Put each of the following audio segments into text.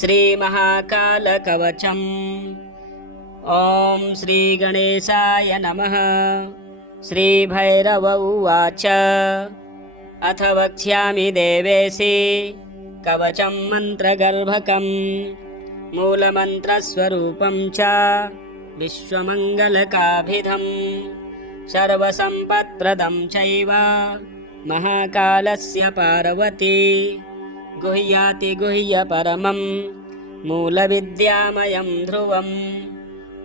श्रीमहाकालकवचम्। ॐ श्रीगणेशाय नमः। श्रीभैरव उवाच अथ वक्ष्यामि देवेशि कवचं मन्त्रगर्भकं मूलमन्त्रस्वरूपं च विश्वमङ्गलकाभिधं सर्वसम्पत्प्रदं चैव महाकालस्य पार्वती गुह्याति गुह्यपरमं मूलविद्यामयं ध्रुवं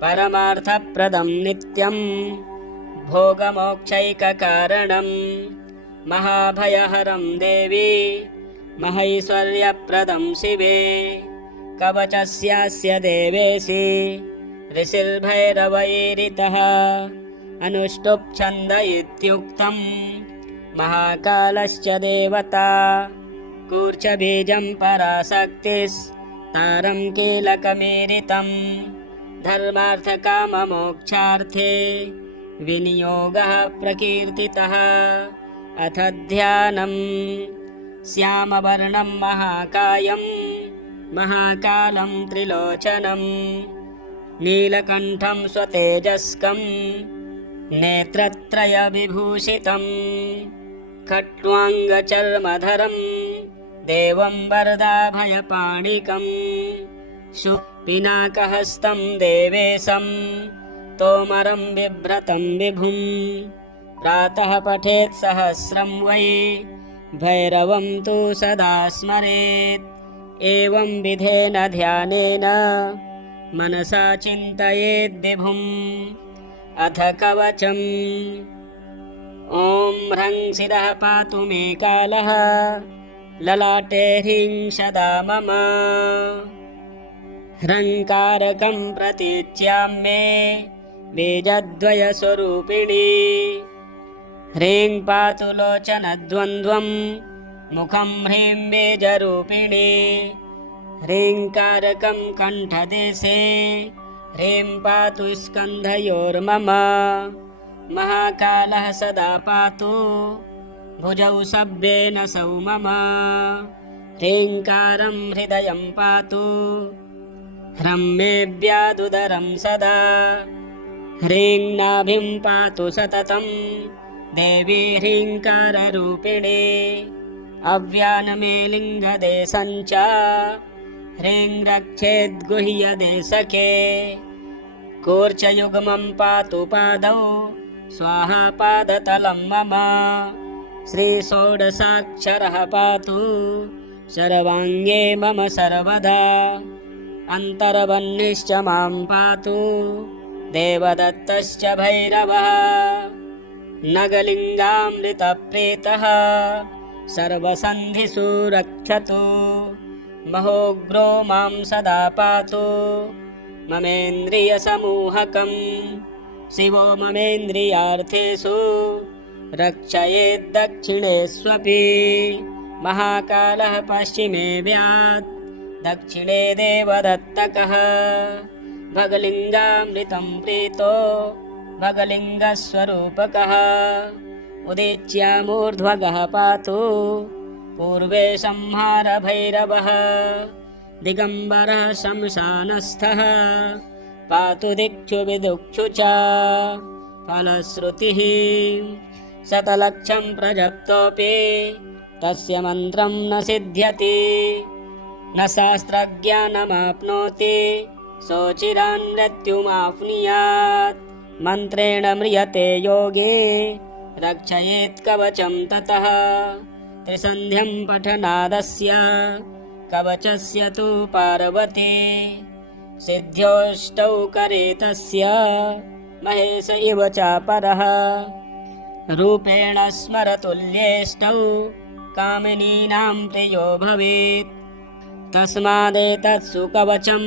परमार्थप्रदं नित्यं भोगमोक्षैककारणं महाभयहरं देवी महैश्वर्यप्रदं शिवे कवचस्यास्य देवेशि ऋषिर्भैरवैरितः अनुष्टुप् छन्द इत्युक्तं महाकालश्च देवता कूर्चबीजं पराशक्तिस्तारं कीलकमीरितं धर्मार्थकाममोक्षार्थे विनियोगः प्रकीर्तितः अथ ध्यानं श्यामवर्णं महाकायं महाकालं त्रिलोचनं नीलकण्ठं स्वतेजस्कं नेत्रत्रयविभूषितं खट्वाङ्गचर्मधरं देवं वरदाभयपाणिकं पिनाकहस्तं देवेशं तोमरं बिभ्रतं विभुं प्रातः पठेत् सहस्रं वै भैरवं तु सदा स्मरेत् एवं विधेन ध्यानेन मनसा चिन्तयेद् विभुम् अथ कवचम् ॐ ह्रं शिरः पातु मे कालः ललाटे ह्रीं सदा मम ह्रङ्कारकं प्रतीच्याम्ये बीजद्वयस्वरूपिणी ह्रीं पातु लोचनद्वन्द्वं मुखं ह्रीं बीजरूपिणी ह्रीङ्कारकं कण्ठदेशे ह्रीं पातु स्कन्धयोर्मम महाकालः सदा पातु भुजौ सभ्येन सौ मम ह्रीङ्कारं हृदयं पातु ह्रं मे व्यादुदरं सदा ह्रीं नाभिं पातु सततं देवी ह्रीङ्काररूपिणी अव्यानमे लिङ्गदेशं च ह्रीं रक्षेद्गुह्यदेशके कूर्चयुग्मं पातु पादौ स्वाहा पादतलं मम श्रीषोडशाक्षरः पातु सर्वाङ्गे मम सर्वदा अन्तर्वह्निश्च मां पातु देवदत्तश्च भैरवः नगलिङ्गामृतप्रीतः सर्वसन्धिषु रक्षतु महोग्रो मां सदा पातु ममेन्द्रियसमूहकं शिवो ममेन्द्रियार्थेषु रक्षयेद्दक्षिणेष्वपि महाकालः पश्चिमे व्यात् दक्षिणे देवदत्तकः भगलिङ्गामृतं प्रीतो भगलिङ्गस्वरूपकः उदीच्यामूर्ध्वगः पातु पूर्वे संहारभैरवः दिगम्बरः शमशानस्थः पातु दिक्षु विदुक्षु च फलश्रुतिः शतलक्षं प्रजप्तोऽपि तस्य मन्त्रं न सिद्ध्यति न शास्त्रज्ञानमाप्नोति सोचिरान् मृत्युमाप्नुयात् मन्त्रेण म्रियते योगे रक्षयेत् कवचं ततः त्रिसन्ध्यं पठनादस्य कवचस्य तु पार्वती सिद्ध्योष्टौ करे तस्य महेश इव चापरः रूपेण स्मरतुल्येष्टौ कामिनीनां प्रियो भवेत् तस्मादेतत्सु कवचं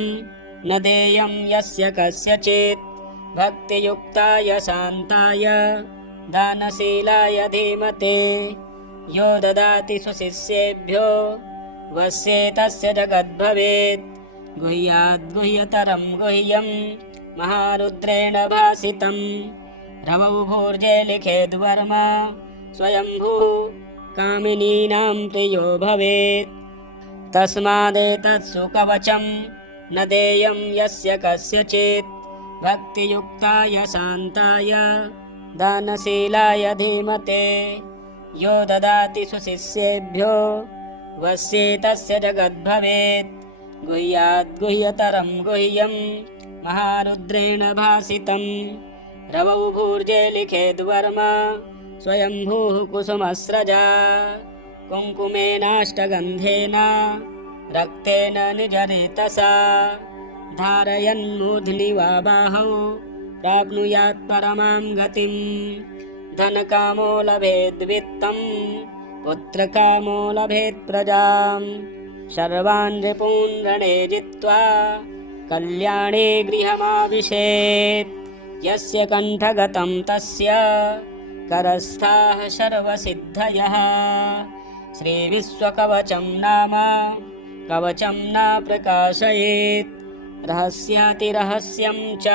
न देयं यस्य कस्यचित् भक्तियुक्ताय शान्ताय दानशीलाय धीमते यो ददाति स्वशिष्येभ्यो वश्ये तस्य जगद्भवेत् गुह्याद्गुह्यतरं गुह्यं महारुद्रेण भासितं रवौ भूर्जे लिखेद्वर्म स्वयंभू कामिनीनां प्रियो भवेत् तस्मादेतत्सु कवचं न देयं यस्य कस्यचित् भक्तियुक्ताय शान्ताय दानशीलाय धीमते यो ददाति सुशिष्येभ्यो वश्येतस्य जगद्भवेत् गुह्याद् गुह्यतरं गुह्यं महारुद्रेण भासितं रवौ भूर्जे लिखेद्वर्मा स्वयंभूः कुसुमस्रजा कुङ्कुमेनाष्टगन्धेन रक्तेन निजरेतसा धारयन्मूर्ध्नि वा बाहौ प्राप्नुयात् परमां गतिं धनकामो लभेद्वित्तं पुत्रकामो लभेत् प्रजां सर्वान् रिपून् रणे जित्वा कल्याणे गृहमाविशेत् यस्य कण्ठगतं तस्य करस्थाः सर्वसिद्धयः श्रीविश्वकवचं नाम कवचं न प्रकाशयेत् रहस्यातिरहस्यं च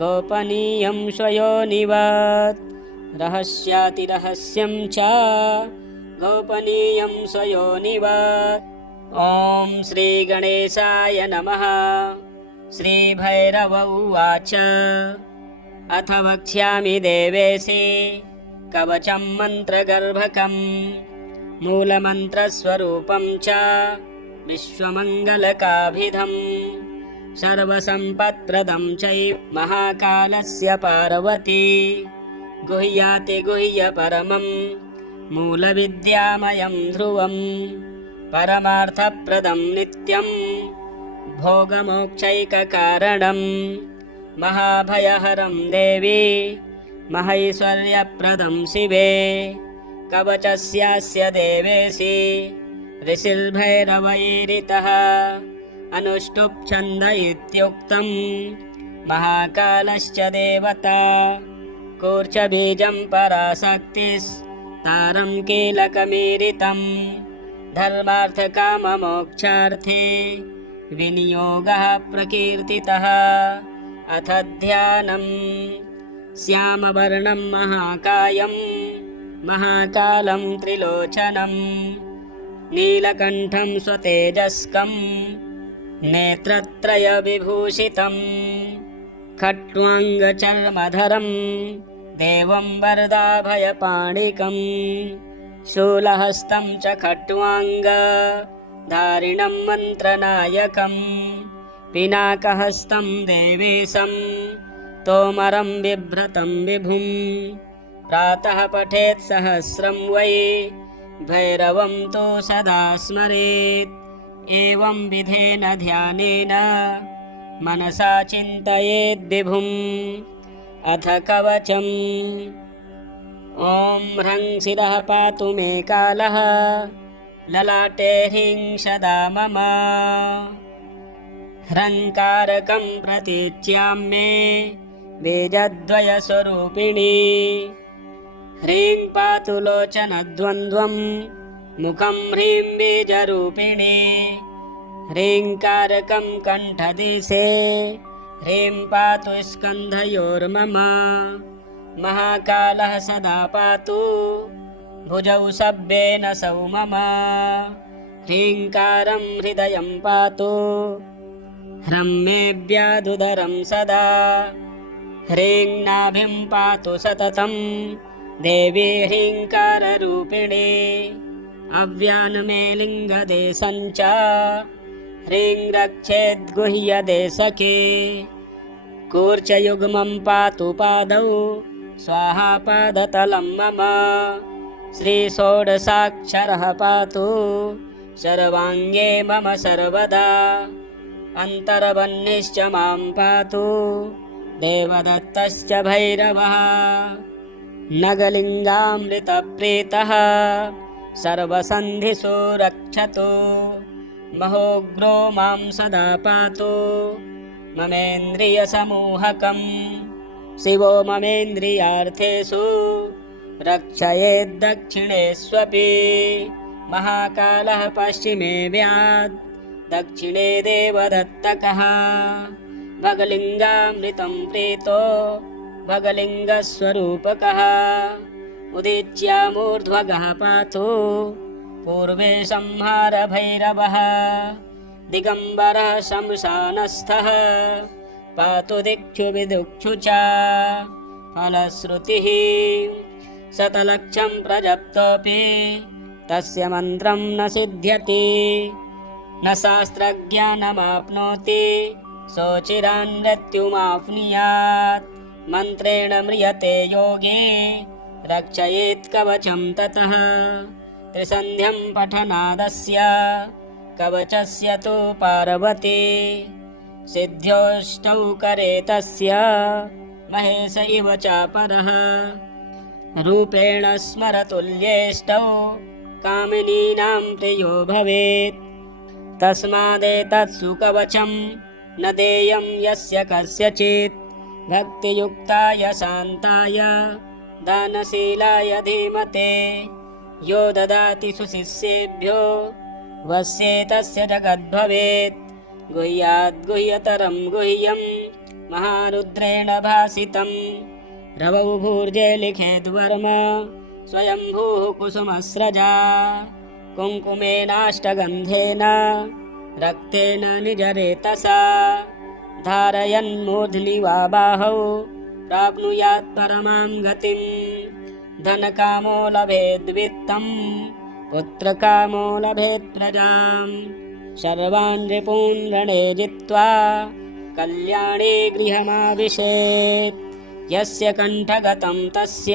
गोपनीयं स्वयोनिवत् रहस्यातिरहस्यं च गोपनीयं स्वयोनिवत् ॐ श्रीगणेशाय नमः। श्रीभैरव उवाच अथ वक्ष्यामि देवेशे कवचं मन्त्रगर्भकं मूलमन्त्रस्वरूपं च विश्वमङ्गलकाभिधं सर्वसम्पत्प्रदं चैव महाकालस्य पार्वती गुह्याति गुह्यपरमं मूलविद्यामयं ध्रुवं परमार्थप्रदं नित्यं भोगमोक्षैककारणं महाभयहरं देवी महैश्वर्यप्रदं शिवे कवचस्यास्य देवेशि ऋषिर्भैरवैरितः अनुष्टुप् छन्द इत्युक्तं महाकालश्च देवता कूर्चबीजं पराशक्तिस्तारं कीलकमीरितं धर्मार्थकाममोक्षार्थे विनियोगः प्रकीर्तितः अथ ध्यानं श्यामवर्णं महाकायं महाकालं त्रिलोचनं नीलकण्ठं स्वतेजस्कं नेत्रत्रयविभूषितं खट्वाङ्गचर्मधरं देवं वरदाभयपाणिकं शूलहस्तं च खट्वाङ्गधारिणं मन्त्रनायकं पिनाकहस्तं देवेशं तोमरं बिभ्रतं विभुं प्रातः पठेत् सहस्रं वै भैरवं तु सदा स्मरेत् एवं विधेन ध्यानेन मनसा चिन्तयेद् विभुम् अथ कवचम् ॐ ह्रं शिरः पातु मे कालः ललाटे ह्रीं सदा मम ह्रङ्कारकं प्रतीच्यां मे बीजद्वयस्वरूपिणी ह्रीं पातु लोचनद्वन्द्वं मुखं ह्रीं बीजरूपिणी ह्रीङ्कारकं कण्ठदेशे ह्रीं पातु स्कन्धयोर्मम महाकालः सदा पातु भुजौ सव्येन सौ मम ह्रीङ्कारं हृदयं पातु ह्रं मे व्याधुधरं सदा ह्रीं नाभिं पातु सततं देवी ह्रीङ्काररूपिणी अव्यान् मे लिङ्गदेशं च ह्रीं रक्षेद्गुह्यदेशके कूर्चयुग्मं पातु पादौ स्वाहा पादतलं मम श्रीषोडशाक्षरः पातु सर्वाङ्गे मम सर्वदा अन्तर्वह्निश्च मां पातु देवदत्तश्च भैरवः नगलिङ्गामृतप्रीतः सर्वसन्धिषु रक्षतु महोग्रो मां सदा पातु ममेन्द्रियसमूहकं शिवो ममेन्द्रियार्थेषु रक्षयेद्दक्षिणेष्वपि महाकालः पश्चिमे व्यात् दक्षिणे देवदत्तकः भगलिङ्गामृतं प्रीतो भगलिङ्गस्वरूपकः उदीच्यामूर्ध्वगः पातु पूर्वे संहारभैरवः दिगम्बरः शमशानस्थः पातु दिक्षु विदुक्षु च फलश्रुतिः शतलक्षं प्रजप्तोऽपि तस्य मन्त्रं न सिद्ध्यति न शास्त्रज्ञानमाप्नोति सोचिरान् मृत्युमाप्नुयात् मन्त्रेण म्रियते योगे रक्षयेत् कवचं ततः त्रिसन्ध्यं पठनादस्य कवचस्य तु पार्वती सिद्ध्योऽष्टौ करे तस्य महेश इव चापरः रूपेण स्मरतुल्येष्टौ कामिनीनां प्रियो भवेत् तस्मादेतत्सु कवचं न देयं यस्य कस्यचित् भक्तियुक्ताय शान्ताय दानशीलाय धीमते यो ददाति सुशिष्येभ्यो वश्येतस्य जगद्भवेत् गुह्याद्गुह्यतरं गुह्यं महारुद्रेण भासितं रवौ भूर्जे लिखेद्वर्म स्वयंभूः कुसुमस्रजा कुङ्कुमेनाष्टगन्धेन रक्तेन निजरेतसा धारयन्मूर्ध्नि वा बाहौ प्राप्नुयात् परमां गतिं धनकामो लभेद्वित्तं पुत्रकामो लभेत् प्रजां सर्वान् रिपून् रणे जित्वा कल्याणे गृहमाविशेत् यस्य कण्ठगतं तस्य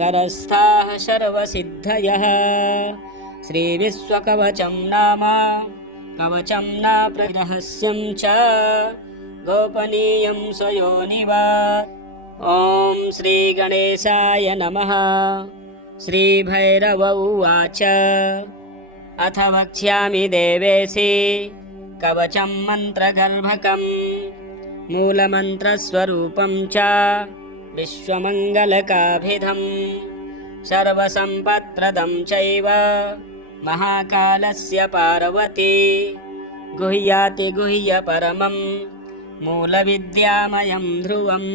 करस्थाः सर्वसिद्धयः श्रीविश्वकवचं नाम कवचं न प्ररहस्यं च गोपनीयं स्वयोनिवत्। ॐ श्रीगणेशाय नमः। श्रीभैरव उवाच अथ वक्ष्यामि देवेशि कवचं मन्त्रगर्भकं मूलमन्त्रस्वरूपं च विश्वमङ्गलकाभिधं सर्वसम्पत्प्रदं चैव महाकालस्य पार्वती गुह्याति गुह्यपरमं मूलविद्यामयं ध्रुवं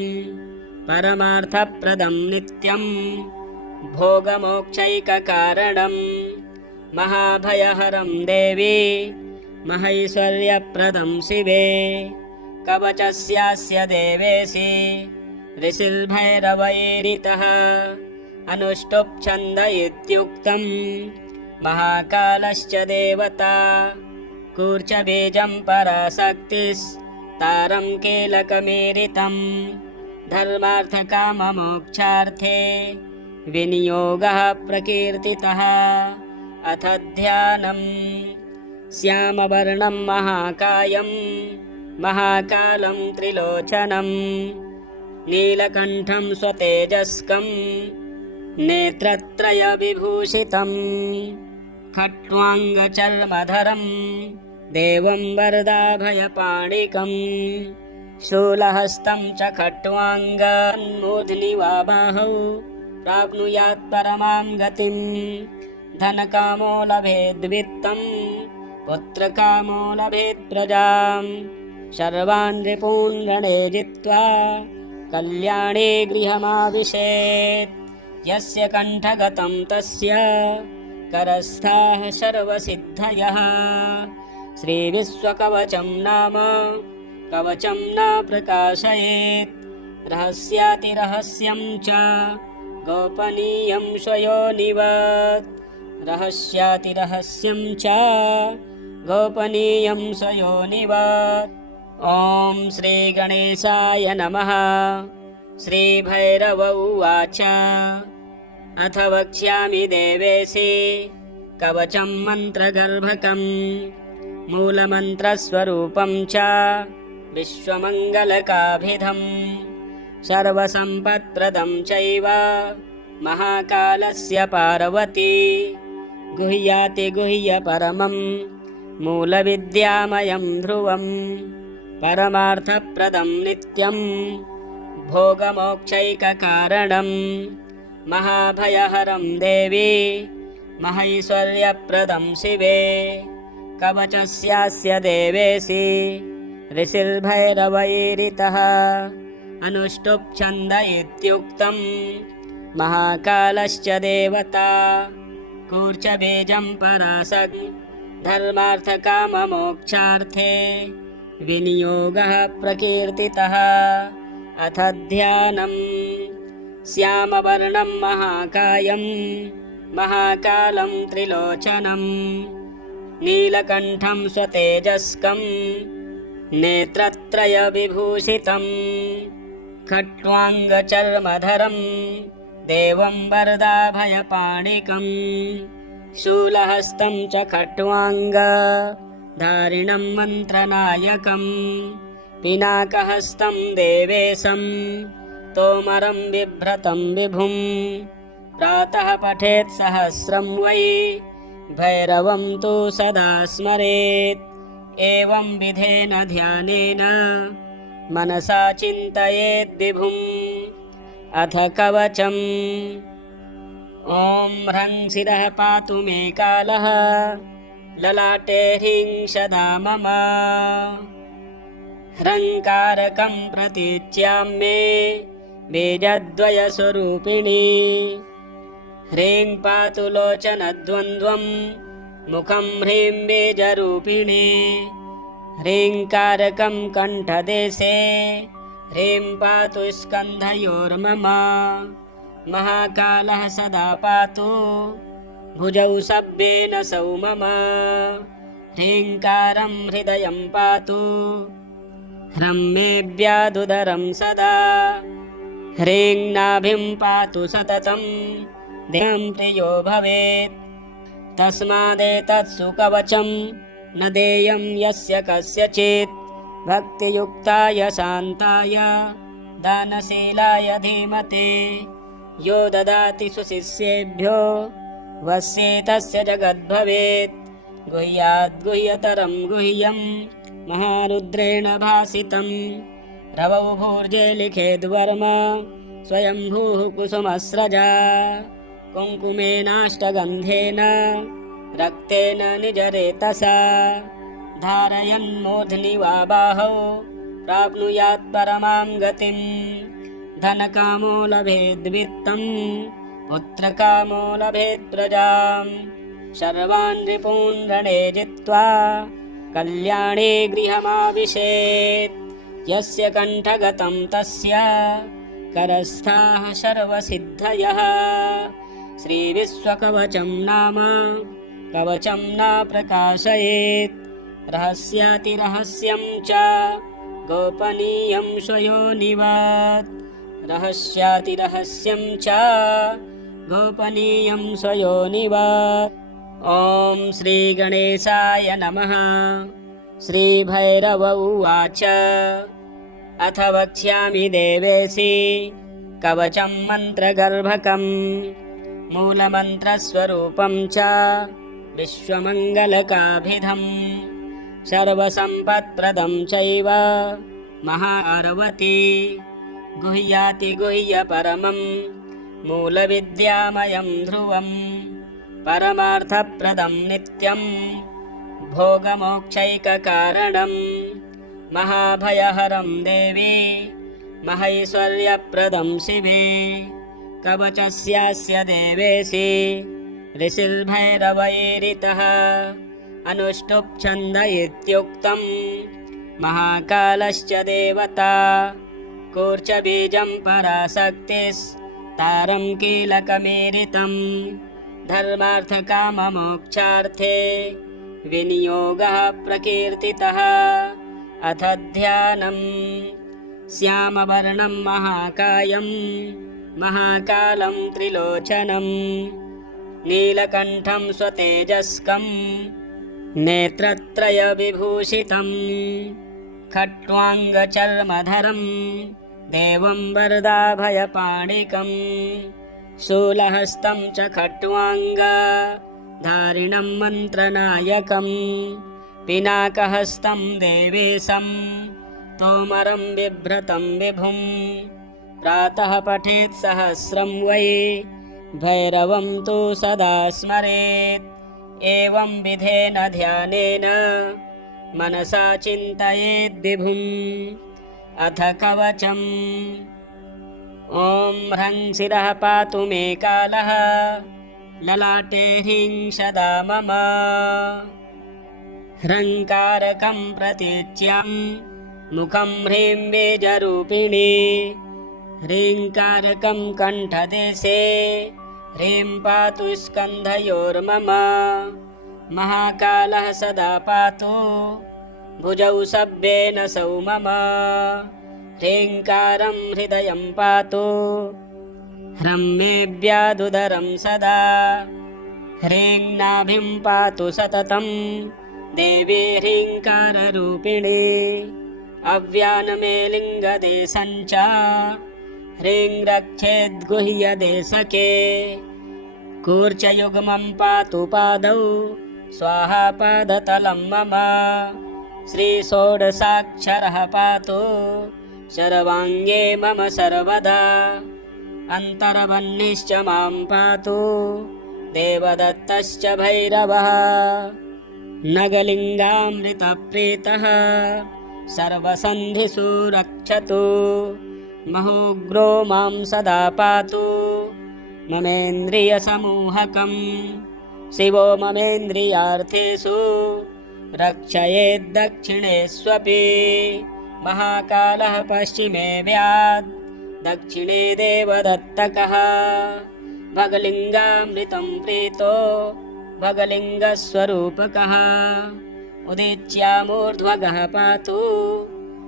परमार्थप्रदं नित्यं भोगमोक्षैककारणं महाभयहरं देवी महैश्वर्यप्रदं शिवे कवचस्यास्य देवेशि ऋषिर्भैरवैरितः अनुष्टुप् छन्द इत्युक्तं महाकालश्च देवता कूर्चबीजं पराशक्तिस्तारं कीलकमेरितं धर्मार्थकाममोक्षार्थे विनियोगः प्रकीर्तितः अथ ध्यानं श्यामवर्णं महाकायं महाकालं त्रिलोचनं नीलकण्ठं स्वतेजस्कं नेत्रत्रयविभूषितं खट्वाङ्गचर्मधरं देवं वरदाभयपाणिकं शूलहस्तं च खट्वाङ्गन्मूर्ध्नि वा बाहौ प्राप्नुयात् परमां गतिं धनकामो लभेद्वित्तं पुत्रकामो लभेत् प्रजां सर्वान् रिपून् रणे जित्वा कल्याणे गृहमाविशेत् यस्य कण्ठगतं तस्य करस्थाः सर्वसिद्धयः श्रीविश्वकवचं नाम कवचं न प्रकाशयेत् रहस्यातिरहस्यं च गोपनीयं स्वयोनिवत् रहस्यातिरहस्यं च गोपनीयं स्वयोनिवत्। ॐ श्रीगणेशाय नमः। श्रीभैरव उवाच अथ वक्ष्यामि देवेशि कवचं मन्त्रगर्भकं मूलमन्त्रस्वरूपं च विश्वमङ्गलकाभिधं सर्वसम्पत्प्रदं चैव महाकालस्य पार्वती गुह्याति गुह्यपरमं मूलविद्यामयं ध्रुवं परमार्थप्रदं नित्यं भोगमोक्षैककारणं महाभयहरं देवी महैश्वर्यप्रदं शिवे कवचस्यास्य देवेशि ऋषिर्भैरवैरितः अनुष्टुप् छन्द इत्युक्तं महाकालश्च देवता कूर्चबीजं परासक् धर्मार्थकाममोक्षार्थे विनियोगः प्रकीर्तितः। अथ ध्यानम्। श्यामवर्णं महाकायं महाकालं त्रिलोचनं नीलकण्ठं स्वतेजस्कं नेत्रत्रयविभूषितं खट्वाङ्गचर्मधरं देवं वरदाभयपाणिकं शूलहस्तं च खट्वाङ्गधारिणं मन्त्रनायकं पिनाकहस्तं देवेशं तोमरं बिभ्रतं विभुं प्रातः पठेत् सहस्रं वै भैरवं तु सदा स्मरेत्। एवं विधेन ध्यानेन मनसा चिन्तयेद् विभुम्। अथ कवचम्। ॐ ह्रं शिरः पातु मे कालः ललाटे ह्रीं सदा मम ह्रङ्कारकं प्रतीच्याम्ये बीजद्वयस्वरूपिणी ह्रीं पातु लोचनद्वन्द्वं मुखं ह्रीं बीजरूपिणी ह्रीङ्कारकं कण्ठदेशे ह्रीं पातु स्कन्धयोर्मम महाकालः सदा पातु भुजौ सव्येन सौ मम ह्रीङ्कारं हृदयं पातु ह्रं मे व्यादुदरं सदा ह्रीं नाभिं पातु सततं ध्यां प्रियो भवेत्। तस्मादेतत्सु कवचं न देयं यस्य कस्यचित् भक्तियुक्ताय शान्ताय दानशीलाय धीमते यो ददाति सुशिष्येभ्यो वस्येतस्य जगद्भवेत्। गुह्याद्गुह्यतरं गुह्यं महारुद्रेण भासितं रवौ भूर्जे लिखेद्वर्म स्वयंभूः कुसुमस्रजा कुङ्कुमेनाष्टगन्धेन रक्तेन निजरेतसा धारयन्मूर्ध्नि वा बाहौ प्राप्नुयात् परमां गतिं। धनकामो लभेद्वित्तं पुत्रकामो लभेत् प्रजां सर्वान् रिपून् रणे जित्वा कल्याणे गृहमाविशेत्। यस्य कण्ठगतं तस्य करस्थाः सर्वसिद्धयः। श्रीविश्वकवचं नाम कवचं न प्रकाशयेत् रहस्यातिरहस्यं च गोपनीयं स्वयोनिवत् रहस्यातिरहस्यं च गोपनीयं स्वयोनिवत्। ॐ श्रीगणेशाय नमः। श्रीभैरव उवाच अथ वक्ष्यामि देवेशि कवचं मन्त्रगर्भकं मूलमन्त्रस्वरूपं च विश्वमङ्गलकाभिधं सर्वसम्पत्प्रदं चैव महाअर्वति गुह्यातिगुह्यपरमं मूलविद्यामयं ध्रुवं परमार्थप्रदं नित्यं भोगमोक्षैककारणं महाभयहरं देवी महैश्वर्यप्रदं शिवे। कवचस्यास्य देवेशि ऋषिर्भैरवैरितः अनुष्टुप् छन्द इत्युक्तं महाकालश्च देवता कूर्चबीजं पराशक्तिस्तारं कीलकमेरितं धर्मार्थकाममोक्षार्थे विनियोगः प्रकीर्तितः। अथ ध्यानम्। श्यामवर्णं महाकायं महाकालं त्रिलोचनं नीलकण्ठं स्वतेजस्कं नेत्रत्रयविभूषितं खट्वाङ्गचर्मधरं देवं वरदाभयपाणिकं शूलहस्तं च खट्वाङ्गधारिणं मन्त्रनायकं पिनाकहस्तं देवेशं तोमरं बिभ्रतं विभुं प्रातः पठेत् सहस्रं वै भैरवं तु सदा स्मरेत्। एवं विधेन ध्यानेन मनसा चिन्तयेद् विभुम्। अथ कवचम्। ॐ ह्रं शिरः पातु मे कालः ललाटे ह्रीं सदा मम ह्रङ्कारकं प्रतीच्यां मुखं ह्रीं बीजरूपिणी ह्रीङ्कारकं कण्ठदेशे ह्रीं पातु स्कन्धयोर्मम महाकालः सदा पातु भुजौ सव्येन सौ मम ह्रीङ्कारं हृदयं पातु ह्रम्मेव्यादुदरं सदा ह्रीं नाभिं पातु सततं देवी ह्रीङ्काररूपिणी अव्यानमे लिङ्गदेशं च ह्रीं रक्षेद्गुह्यदेशके कूर्चयुग्मं पातु पादौ स्वाहा पादतलं मम श्रीषोडशाक्षरः पातु सर्वाङ्गे मम सर्वदा अन्तर्वह्निश्च मां पातु देवदत्तश्च भैरवः नगलिङ्गामृतप्रीतः सर्वसन्धिषु रक्षतु महोग्रो मां सदा पातु ममेन्द्रियसमूहकं शिवो ममेन्द्रियार्थेषु रक्षयेद्दक्षिणेष्वपि महाकालः पश्चिमे व्यात् दक्षिणे देवदत्तकः भगलिङ्गामृतं प्रीतो भगलिङ्गस्वरूपकः उदीच्यामूर्ध्वगः पातु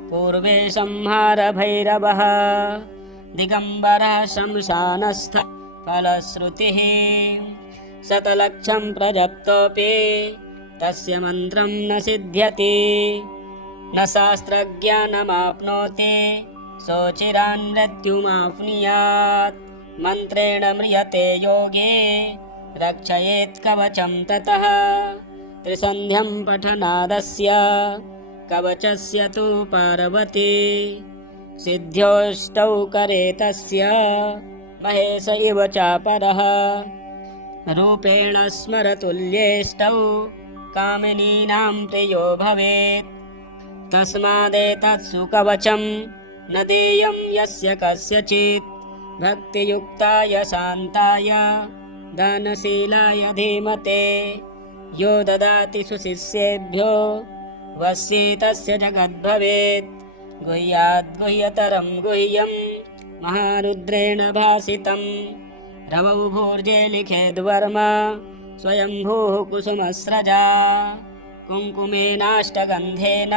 पूर्वे संहारभैरवः दिगम्बरः शमशानस्थ फलश्रुतिः शतलक्षं प्रजप्तोऽपि तस्य मन्त्रं न सिद्ध्यति न शास्त्रज्ञानमाप्नोति सोचिरान् मृत्युमाप्नुयात् मन्त्रेण म्रियते योगे रक्षयेत् कवचं ततः त्रिसन्ध्यं पठनादस्य कवचस्य तु पार्वती सिद्ध्योष्टौ करे तस्य महेश इव चापरः रूपेण स्मरतुल्येष्टौ कामिनीनां प्रियो भवेत् तस्मादेतत्सु कवचं न देयं यस्य कस्यचित् भक्तियुक्ताय शान्ताय दानशीलाय धीमते यो ददाति सुशिष्येभ्यो वश्ये तस्य जगद्भवेत् गुह्याद्गुह्यतरं गुह्यं महारुद्रेण भासितं रवौ भूर्जे लिखेद्वर्म स्वयंभूः कुसुमस्रजा कुङ्कुमेनाष्टगन्धेन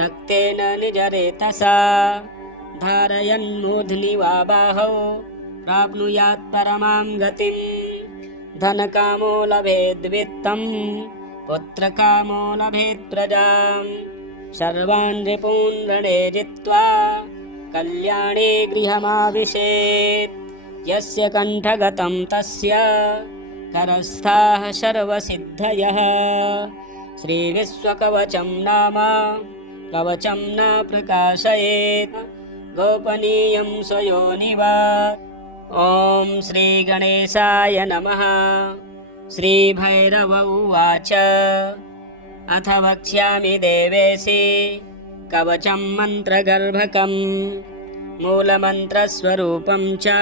रक्तेन निजरेतसा धारयन्मूर्ध्नि वा बाहौ प्राप्नुयात् परमां गतिं धनकामो लभेद्वित्तं पुत्रकामो लभेत् प्रजां सर्वान् रिपून् रणे जित्वा कल्याणे गृहमाविशेत् यस्य कण्ठगतं तस्य करस्थाः सर्वसिद्धयः श्रीविश्वकवचं नाम कवचं न प्रकाशयेत् गोपनीयं स्वयोनिवा ॐ श्रीगणेशाय नमः। श्रीभैरव उवाच अथ वक्ष्यामि देवेशि कवचं मन्त्रगर्भकं मूलमन्त्रस्वरूपं च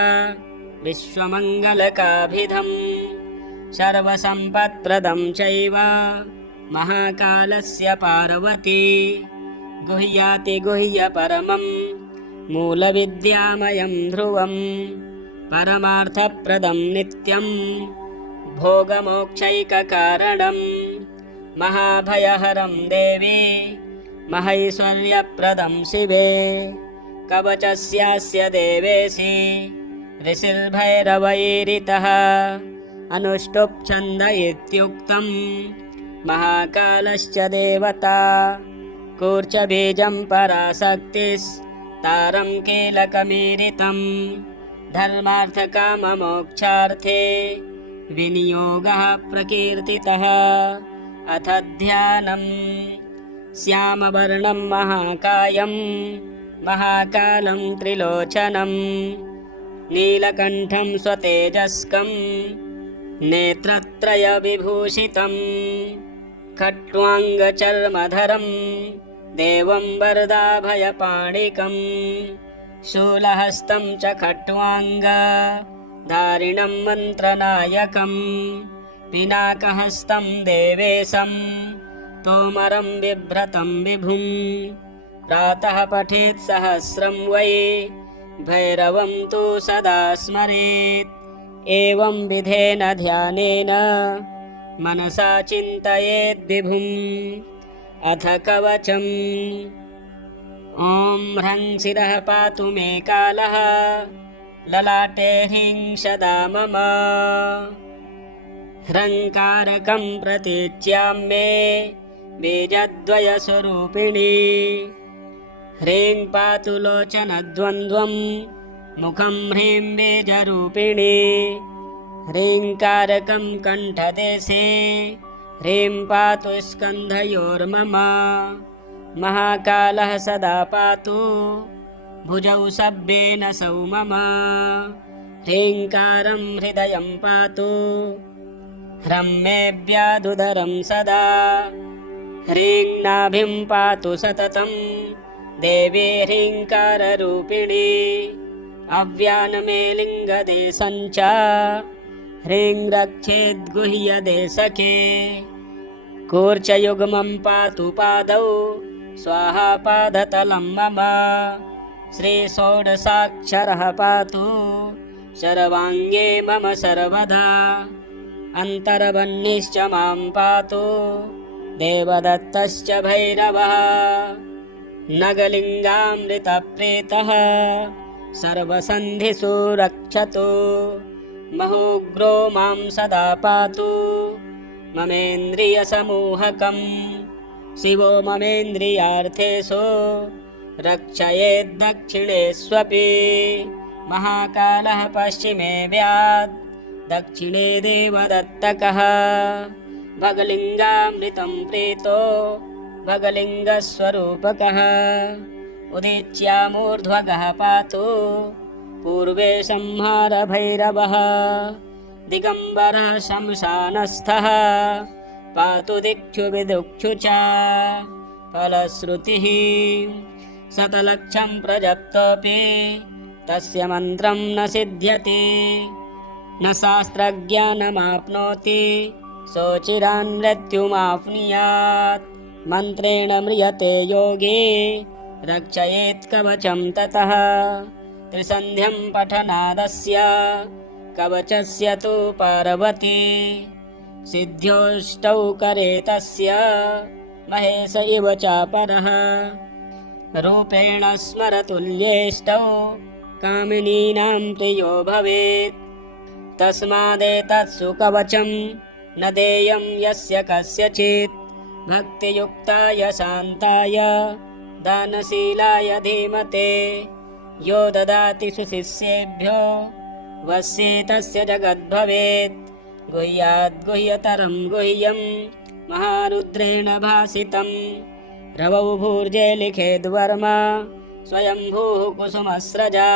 विश्वमङ्गलकाभिधं सर्वसम्पत्प्रदं चैव महाकालस्य पार्वती गुह्यातिगुह्यपरमं मूलविद्यामयं ध्रुवं परमार्थप्रदं नित्यं भोगमोक्षैककारणं महाभयहरं देवी महैश्वर्यप्रदं शिवे कवचस्यास्य देवेशि ऋषिर्भैरवैरितः अनुष्टुप् छन्द इत्युक्तं महाकालश्च देवता कूर्चबीजं पराशक्तिस्तारं कीलकमीरितं धर्मार्थकाममोक्षार्थे विनियोगः प्रकीर्तितः अथ ध्यानं श्यामवर्णं महाकायं महाकालं त्रिलोचनं नीलकण्ठं स्वतेजस्कं नेत्रत्रयविभूषितं खट्वाङ्गचर्मधरं देवं वरदाभयपाणिकं शूलहस्तं च खट्वाङ्ग धारिणं मन्त्रनायकं पिनाकहस्तं देवेशं तोमरं बिभ्रतं विभुं प्रातः पठेत् सहस्रं वै भैरवं तु सदा स्मरेत् एवं विधेन ध्यानेन मनसा चिन्तयेद् विभुम् अथ कवचम् ॐ ह्रं शिरः पातु मे कालः ललाटे ह्रीं सदा मम ह्रङ्कारकं प्रतीच्यां मे बीजद्वयस्वरूपिणी ह्रीं पातु लोचनद्वन्द्वं मुखं ह्रीं बीजरूपिणी ह्रीङ्कारकं कण्ठदेशे ह्रीं पातु स्कन्धयोर्मम महाकालः सदा पातु भुजौ सभ्येन सौ मम ह्रीङ्कारं हृदयं पातु ह्रं मे व्याधुधरं सदा ह्रीं नाभिं पातु सततं देवी ह्रीङ्काररूपिणी अव्यानमे लिङ्गदेशं च ह्रीं रक्षेद्गुह्यदेशके कूर्चयुग्मं पातु पादौ स्वाहा पादतलं मम श्रीषोडशाक्षरः पातु सर्वाङ्गे मम सर्वदा अन्तर्वह्निश्च मां पातु देवदत्तश्च भैरवः नगलिङ्गामृतप्रेतः सर्वसन्धिषु रक्षतु महोग्रो मां सदा पातु ममेन्द्रियसमूहकं शिवो ममेन्द्रियार्थेषु रक्षयेद्दक्षिणेष्वपि महाकालः पश्चिमे व्यात् दक्षिणे देवदत्तकः भगलिङ्गामृतं प्रीतो भगलिङ्गस्वरूपकः उदीच्यामूर्ध्वगः पातु पूर्वे संहारभैरवः दिगम्बरः शमशानस्थः पातु दिक्षु विदुक्षु च फलश्रुतिः शतलक्षं प्रजप्तोऽपि तस्य मन्त्रं न सिद्ध्यति न शास्त्रज्ञानमाप्नोति सोचिरान् मृत्युमाप्नुयात् मन्त्रेण म्रियते योगी रक्षयेत् कवचं ततः त्रिसन्ध्यं पठनादस्य कवचस्य तु पार्वती सिद्ध्योष्टौ करे तस्य महेश इव चापरः रूपेण स्मरतुल्येष्टौ कामिनीनां प्रियो भवेत् तस्मादेतत्सु कवचं न देयं यस्य कस्यचित् भक्तियुक्ताय शान्ताय दानशीलाय धीमते यो ददाति सुशिष्येभ्यो वश्ये तस्य जगद्भवेत् गुह्याद्गुह्यतरं गुह्यं महारुद्रेण भासितं रवौ भूर्जे लिखेद्वर्मा स्वयंभूः कुसुमस्रजा